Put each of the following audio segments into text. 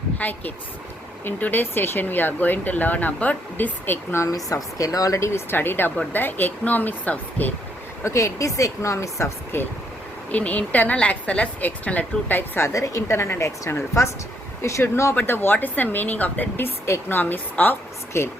Hi kids. In today's session we are going to learn about diseconomies of scale. Already we studied about the economics of scale. Okay, diseconomies of scale. In internal as well as external, two types are there, internal and external. First, you should know about what is the meaning of the diseconomies of scale.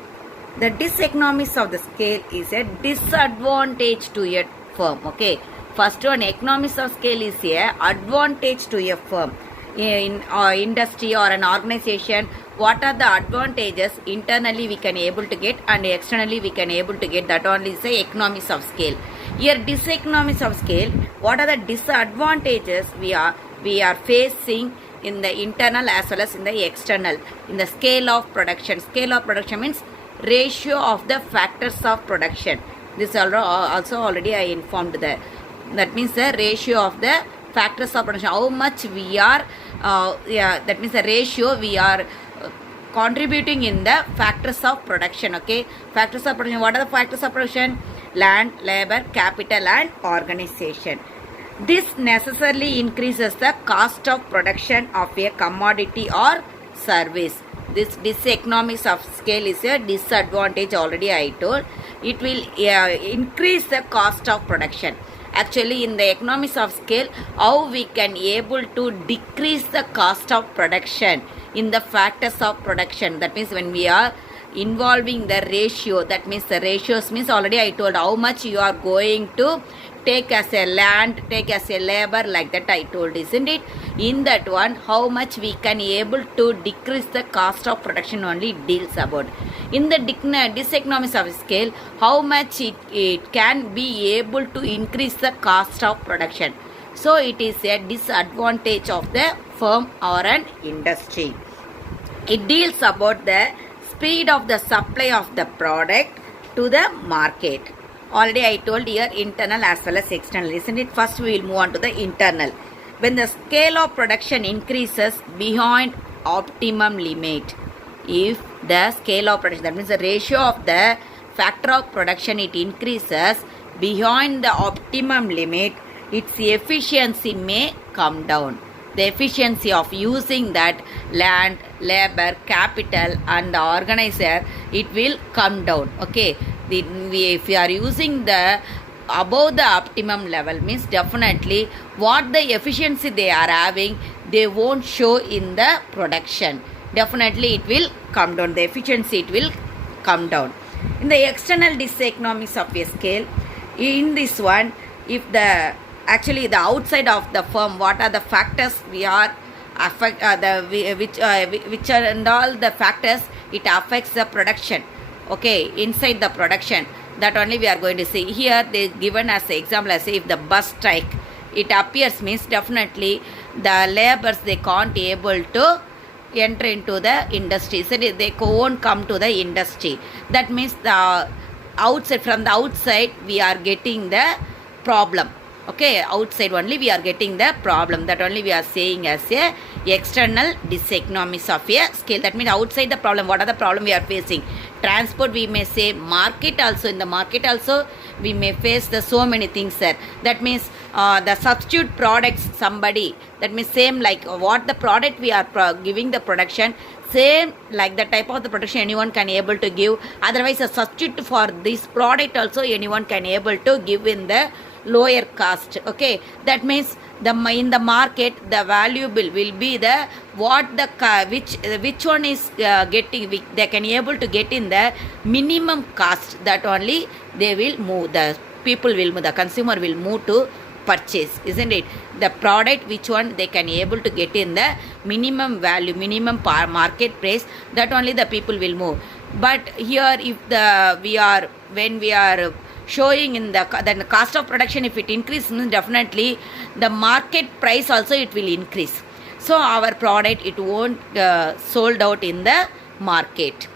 The diseconomies of the scale is a disadvantage to a firm. Okay, first one, economies of scale is a advantage to a firm. In industry or an organization, what are the advantages internally we can able to get and externally we can able to get, that only is the economies of scale. Here diseconomies of scale, what are the disadvantages we are facing in the internal as well as in the external, in the scale of production. Scale of production means ratio of the factors of production. This also already I informed that means the ratio of the factors of production, how much we are that means the ratio we are contributing in the factors of production. Okay, factors of production, what are the factors of production? Land, labor, capital and organization. This necessarily increases the cost of production of a commodity or service. This diseconomies of scale is a disadvantage, already I told. It will increase the cost of production. Actually, in the economies of scale, how we can able to decrease the cost of production in the factors of production. That means when we are involving the ratio, that means the ratios means already I told how much you are going to take as a land, take as a labor, like that I told, isn't it? In that one, how much we can able to decrease the cost of production only deals about. In the diseconomies of scale, how much it can be able to increase the cost of production. So it is a disadvantage of the firm or an industry. It deals about the speed of the supply of the product to the market. Already I told here internal as well as external, isn't it? First we will move on to the internal. When the scale of production increases beyond optimum limit, if the scale of production, that means the ratio of the factor of production, it increases beyond the optimum limit, its efficiency may come down. The efficiency of using that land, labor, capital and the organizer, it will come down. Okay, if we are using the above the optimum level, means definitely what the efficiency they are having, they won't show in the production. Definitely it will come down, the efficiency it will come down. In the external diseconomies of a scale, in this one, if the actually the outside of the firm, what are the factors we are affect which are and all the factors it affects the production. Okay, inside the production, that only we are going to see. Here they given as an example as if the bus strike, it appears means definitely the laborers they can't able to enter into the industry, so they won't come to the industry. That means the outside, from the outside we are getting the problem. Okay, outside only we are getting the problem. That only we are saying as a external diseconomies of a scale. That means outside the problem, what are the problem we are facing? Transport we may say, market also, in the market also we may face the so many things there. That means the substitute products somebody, that means same like what the product we are giving the production, same like the type of the production anyone can able to give. Otherwise a substitute for this product also anyone can able to give in the lower cost. Okay, that means in the market the valuable will be the what the which one is getting, they can able to get in the minimum cost, that only they will move, the people will move, the consumer will move to purchase, isn't it? The product which one they can able to get in the minimum value, minimum market price, that only the people will move. But here if when we are showing in the cost of production, if it increases, definitely the market price also it will increase. So our product it won't sold out in the market.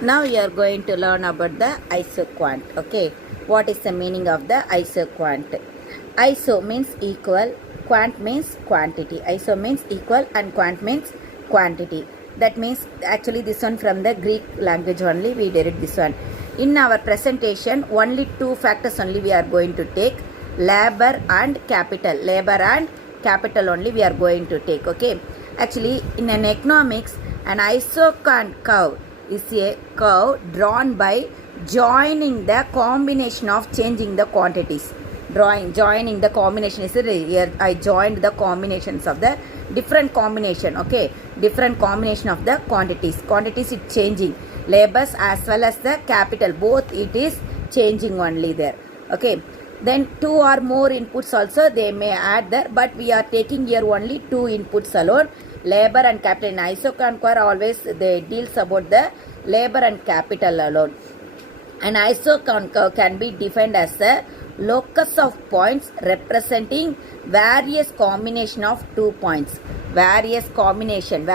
Now you are going to learn about the isoquant. Okay, what is the meaning of the isoquant? Iso means equal, quant means quantity. Iso means equal and quant means quantity. That means actually this one from the Greek language only we did this one. In our presentation, only two factors only we are going to take, labor and capital. Labor and capital only we are going to take. Okay, actually in an economics, an isoquant curve is a curve drawn by joining the combination of changing the quantities. Joining the combination is here I joined the combinations of the different combination. Okay, different combination of the quantities is changing, labors as well as the capital, both it is changing only there. Okay, then two or more inputs also they may add there, but we are taking here only two inputs alone, labor and capital. In isoquant curve always they deals about the labor and capital alone. An isoquant curve can be defined as a locus of points representing various combination of 2 points. Various combination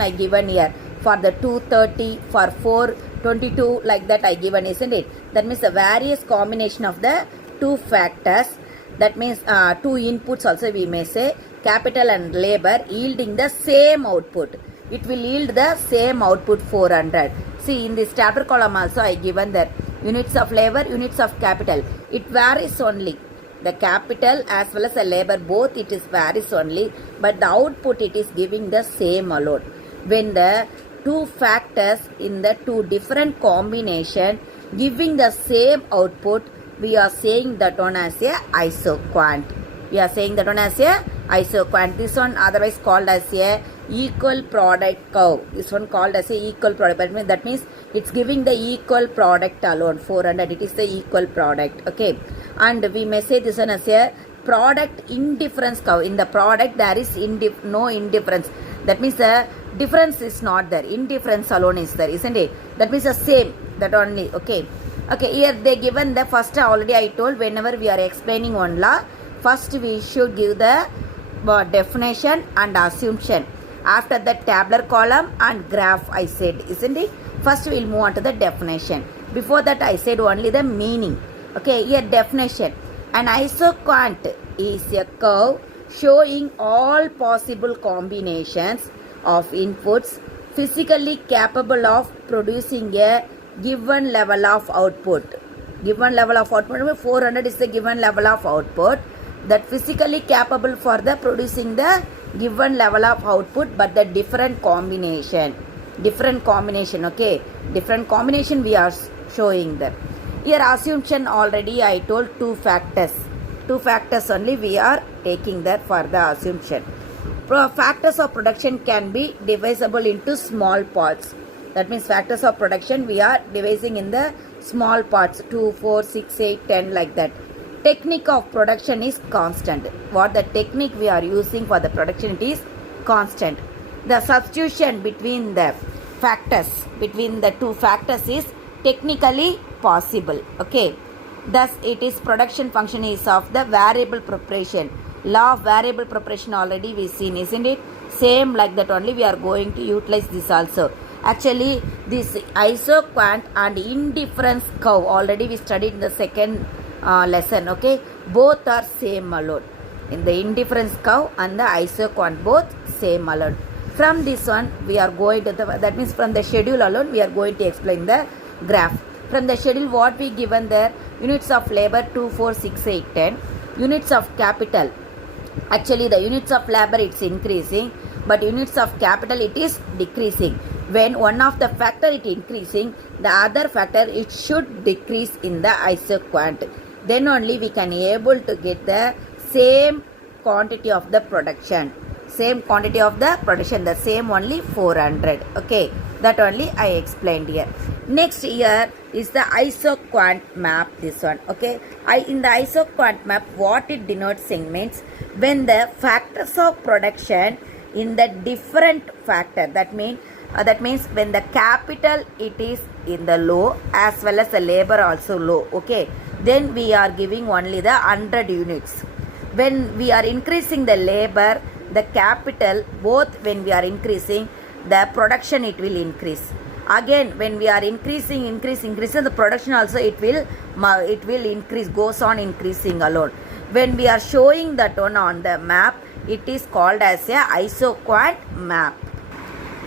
I given here for the 230, for 422, like that I given, isn't it? That means the various combination of the two factors, that means two inputs also we may say, capital and labor, yielding the same output. It will yield the same output 400. See, in this chapter column also I given that units of labor, units of capital, it varies only. The capital as well as the labor, both it is varies only, but the output it is giving the same alone. When the two factors in the two different combination giving the same output, we are saying that one as a isoquant. We are saying that one as a isoquant. This one otherwise called as a equal product curve. This one called as a equal product. That means it's giving the equal product alone. 400, it is the equal product. Okay, and we may say this one as a product indifference curve. In the product there is no indifference. That means the difference is not there. Indifference alone is there, isn't it? That means the same. That only. Okay. Okay, here they given the first already I told, whenever we are explaining one law, first we should give the definition and assumption. After that tabular column and graph I said, isn't it? First we will move on to the definition. Before that I said only the meaning. Okay, here definition. An isoquant is a curve showing all possible combinations of inputs physically capable of producing a given level of output. Given level of output, 400 is the given level of output, that physically capable for the producing the given level of output, but the different combination, okay, different combination we are showing them. Here assumption already I told two factors only we are taking there for the assumption. Factors of production can be divisible into small parts. That means factors of production we are dividing in the small parts, 2, 4, 6, 8, 10, like that. Technique of production is constant. What the technique we are using for the production, it is constant. The substitution between the factors, between the two factors is technically possible. Okay. Thus it is production function is of the variable preparation. Law of variable preparation already we seen, isn't it? Same like that only we are going to utilize this also. Actually this isoquant and indifference curve already we studied in the second lesson. Okay, both are same alone. In the indifference curve and the isoquant, both same alone. From this one we are going to the, that means from the schedule alone we are going to explain the graph. From the schedule what we given there, units of labor 2, 4, 6, 8, 10. Units of capital, actually the units of labor it's increasing, but units of capital it is decreasing. When one of the factor it increasing, the other factor it should decrease in the isoquant. Then only we can able to get the same quantity of the production. Same quantity of the production, the same only 400. Okay, that only I explained here. Next here is the isoquant map, this one. Okay, in the isoquant map what it denotes means when the factors of production in the different factor, that means when the capital it is in the low as well as the labor also low. Okay, then we are giving only the 100 units. When we are increasing the labor, the capital, both when we are increasing, the production it will increase. Again when we are increasing the production also it will increase, goes on increasing alone. When we are showing that one on the map, it is called as a isoquant map.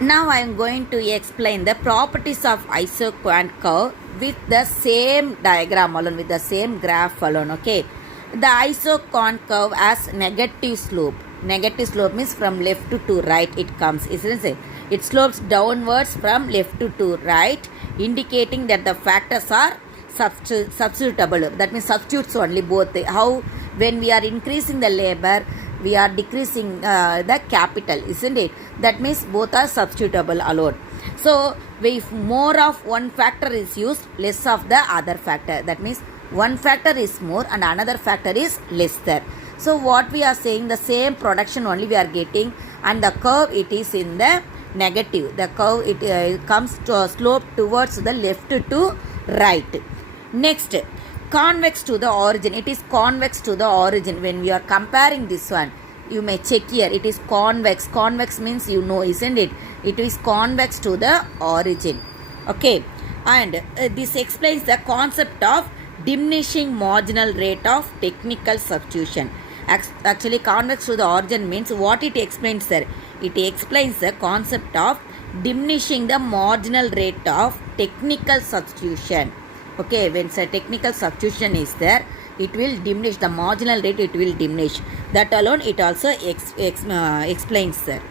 Now I am going to explain the properties of isoquant curve with the same diagram alone, with the same graph alone. Okay, The isoquant curve has negative slope. Negative slope means from left to right it comes, isn't it? It slopes downwards from left to right, indicating that the factors are substitutable. That means substitutes only both. How when we are increasing the labor, we are decreasing the capital, isn't it? That means both are substitutable alone. So if more of one factor is used, less of the other factor. That means one factor is more and another factor is lesser. So what we are saying, the same production only we are getting, and the curve it is in the negative. The curve it comes to slope towards the left to right. Next, convex to the origin. It is convex to the origin. When we are comparing this one, you may check here. It is convex. Convex means you know, isn't it? It is convex to the origin. Okay, and this explains the concept of diminishing marginal rate of technical substitution. Actually, convex to the origin means what it explains there. It explains the concept of diminishing the marginal rate of technical substitution. Okay, when technical substitution is there, it will diminish the marginal rate. It will diminish. That alone, it also explains there.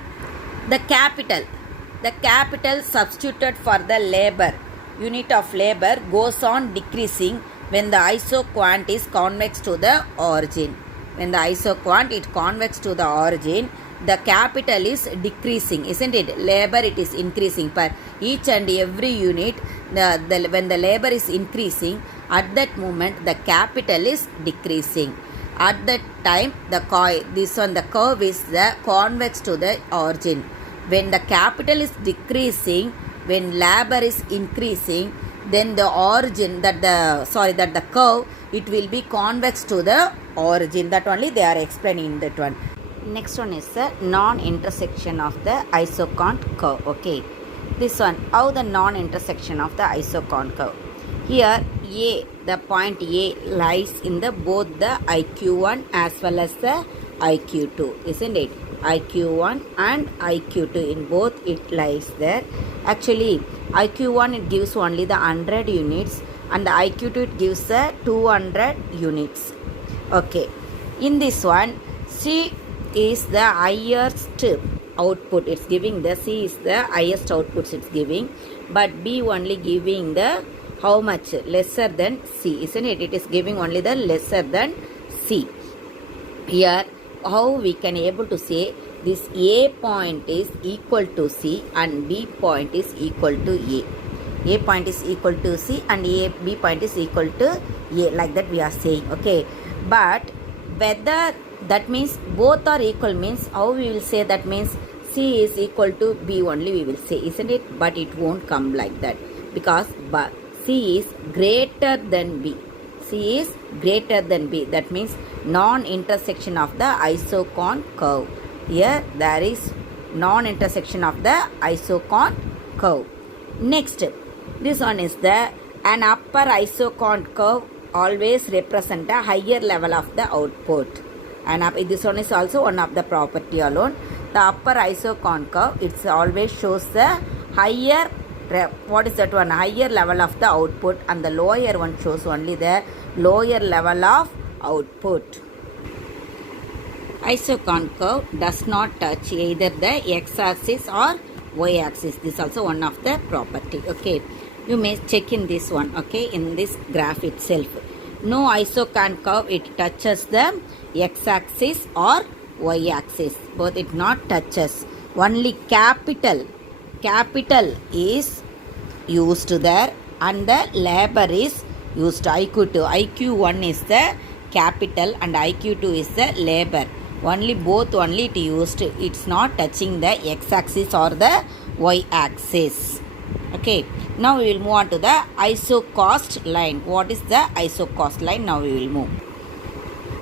The capital substituted for the labor, unit of labor, goes on decreasing when the isoquant is convex to the origin. When the isoquant is convex to the origin, the capital is decreasing, isn't it? Labor it is increasing per each and every unit. When the labor is increasing, at that moment the capital is decreasing. At that time, the curve is the convex to the origin. When the capital is decreasing, when labor is increasing, then the origin that the curve it will be convex to the origin. That only they are explaining in that one. Next one is the non-intersection of the isoquant curve. Okay, this one, how the non-intersection of the isoquant curve. Here the point A lies in the both the IQ1 as well as the IQ2, isn't it? IQ1 and IQ2, in both it lies there. Actually, IQ1 it gives only the 100 units and the IQ2 it gives the 200 units. Okay, in this one, C is the highest output. It's giving the C is the highest outputs it's giving, but B only giving the how much lesser than C, isn't it? It is giving only the lesser than C. Here, how we can able to say this A point is equal to C and B point is equal to A. A point is equal to C and B point is equal to A, like that we are saying. Okay, but whether that means both are equal means how we will say that means C is equal to B only we will say, isn't it? But it won't come like that because C is greater than B. C is greater than B. That means non-intersection of the isoquant curve. Here there is non-intersection of the isoquant curve. Next, this one is an upper isoquant curve always represent a higher level of the output. And this one is also one of the property alone. The upper isoquant curve, it always shows the higher, what is that one? Higher level of the output, and the lower one shows only the lower level of output. Isoquant curve does not touch either the x-axis or y-axis. This is also one of the property. Okay, you may check in this one. Okay, in this graph itself, no isoquant curve it touches the x-axis or y-axis. Both it not touches. Only capital is used there and the labor is used. IQ2, IQ1 is the capital and IQ2 is the labor. Only both only it used. It's not touching the x-axis or the y-axis. Okay, now we will move on to the isocost line. What is the isocost line? Now we will move.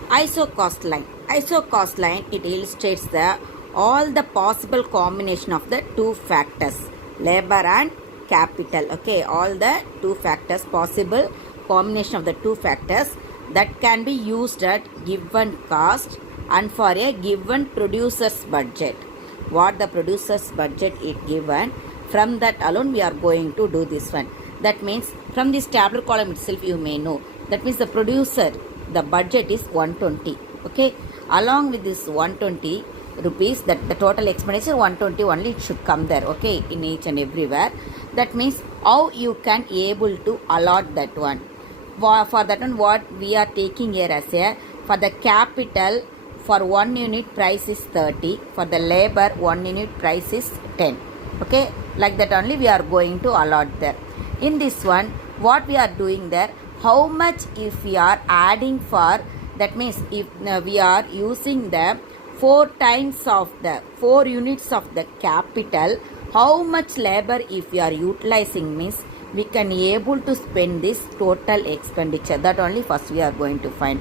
Isocost line. Isocost line, it illustrates all the possible combination of the two factors, labor and capital. Okay, all the two factors, possible combination of the two factors that can be used at given cost and for a given producer's budget. What the producer's budget is given, from that alone we are going to do this one. That means from this tabular column itself you may know. That means the producer the budget is 120. Okay, along with this 120 rupees, that the total expenditure 120 only, it should come there. Okay, in each and everywhere. That means how you can able to allot that one. For that one, what we are taking here as a, for the capital, for 1 unit price is 30, for the labor 1 unit price is 10. Okay, like that only we are going to allot there. In this one, what we are doing there, how much if we are adding for, that means if we are using the 4 times of the 4 units of the capital, how much labor if we are utilizing, means we can able to spend this total expenditure. That only first we are going to find.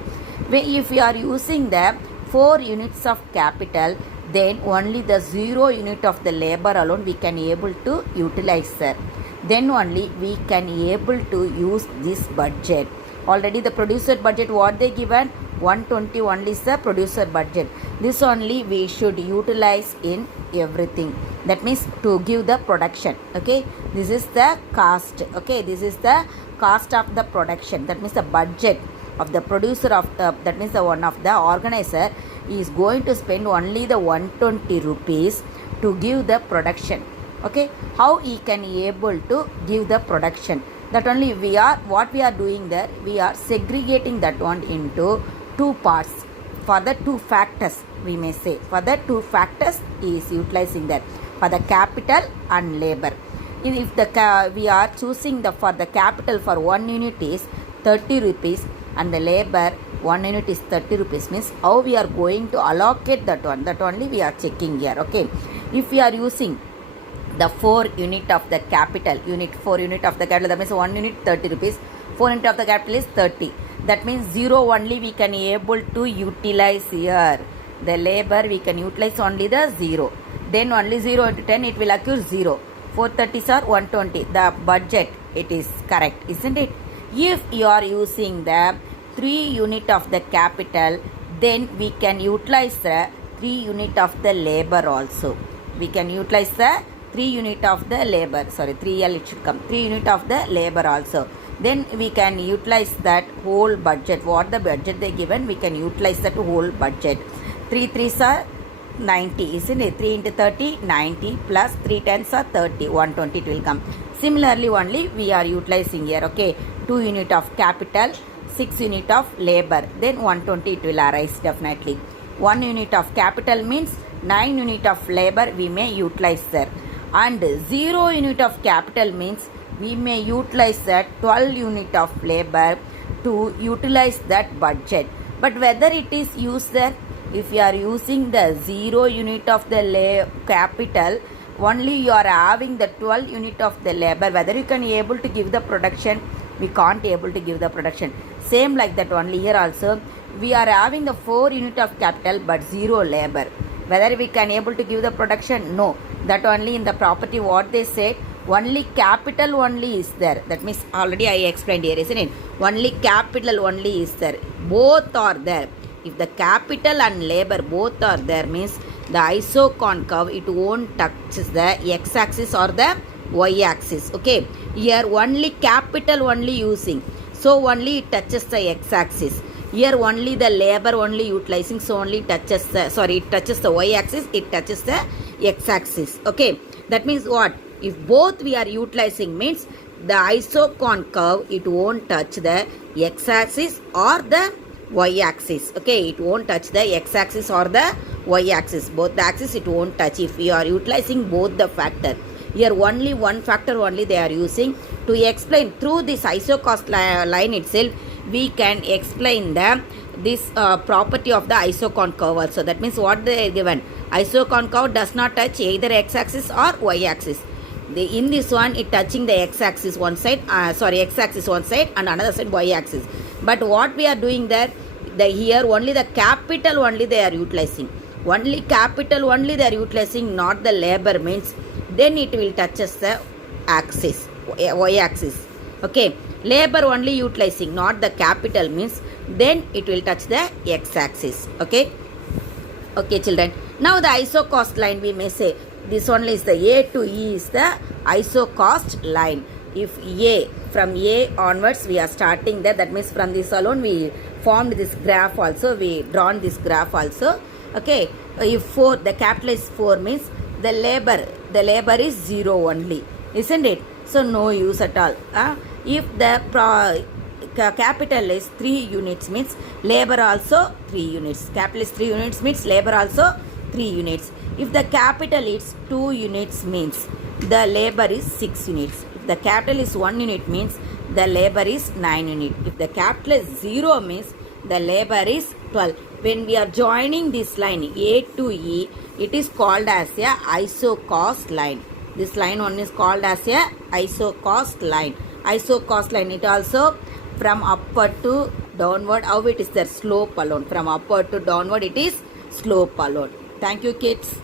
If we are using the 4 units of capital, then only the 0 unit of the labor alone we can able to utilize, sir. Then only we can able to use this budget. Already the producer budget, what they given, 120 only is the producer budget. This only we should utilize in everything. That means to give the production. Okay, this is the cost. Okay, this is the cost of the production. That means the budget of the producer of the, that means the one of the organizer is going to spend only the 120 rupees to give the production. Okay, how he can able to give the production. That only we are, what we are doing there, we are segregating that one into 2 parts. For the 2 factors, we may say, for the 2 factors he is utilizing that, for the capital and labor. If the we are choosing the, for the capital for 1 unit is 30 rupees and the labor 1 unit is 30 rupees, means how we are going to allocate that one, that only we are checking here. Okay, if we are using the 4 unit of the capital, 4 unit of the capital, that means 1 unit 30 rupees, 4 unit of the capital is 30. That means 0 only we can able to utilize here. The labor we can utilize only the 0. Then only 0 into 10 it will occur 0. 430s are 120. The budget, it is correct, isn't it? If you are using the 3 unit of the capital, then we can utilize the 3 unit of the labor also. We can utilize the 3 unit of the labor, sorry, 3L it should come, 3 unit of the labor also. Then we can utilize that whole budget. What the budget they given, we can utilize that whole budget. 3 3s are 90, isn't it? 3 into 30, 90 plus 3 10s are 30, 120 it will come. Similarly only we are utilizing here. Okay, 2 unit of capital, 6 unit of labor, then 120 it will arise definitely. 1 unit of capital means 9 unit of labor we may utilize there. And 0 unit of capital means we may utilize that 12 unit of labor to utilize that budget. But whether it is used there, if you are using the 0 unit of the capital, only you are having the 12 unit of the labor, whether you can able to give the production, we can't able to give the production. Same like that only here also, we are having the 4 unit of capital but 0 labor. Whether we can able to give the production, no. That only in the property what they said, only capital only is there. That means already I explained here, isn't it? Only capital only is there. Both are there. If the capital and labor both are there, means the isocon curve, it won't touch the x-axis or the y-axis. Okay, here only capital only using, so only it touches the x-axis. Here only the labor only utilizing, so only touches the, sorry, it touches the y-axis, it touches the x-axis. Okay, that means what? If both we are utilizing, means the isocon curve, it won't touch the x-axis or the y-axis. Okay, it won't touch the x-axis or the y-axis. Both the axis it won't touch if we are utilizing both the factor. Here only one factor only they are using. To explain through this isocost line itself, we can explain the this property of the isocon curve also. That means what they are given, isocon curve does not touch either x-axis or y-axis. In this one, it touching the x-axis one side, x-axis one side and another side y-axis. But what we are doing there, here only the capital only they are utilizing. Only capital only they are utilizing, not the labor, means then it will touches the axis, y-axis. Okay, labor only utilizing, not the capital, means then it will touch the x-axis. Okay, okay children. Now the isocost line we may say, this only is the A to E is the isocost line. If A from A onwards we are starting there. That means from this alone we formed this graph also, we drawn this graph also. Okay, if 4, the capital is 4 means the labor is 0 only, isn't it? So no use at all. If the capital is 3 units means labor also 3 units. Capital is 3 units means labor also 3 units. If the capital is 2 units means the labor is 6 units. If the capital is 1 unit means the labor is 9 units. If the capital is 0 means the labor is 12. When we are joining this line A to E, it is called as a isocost line. This line one is called as a isocost line. Isocost line, it also from upward to downward. How it is the slope alone. From upward to downward it is slope alone. Thank you kids.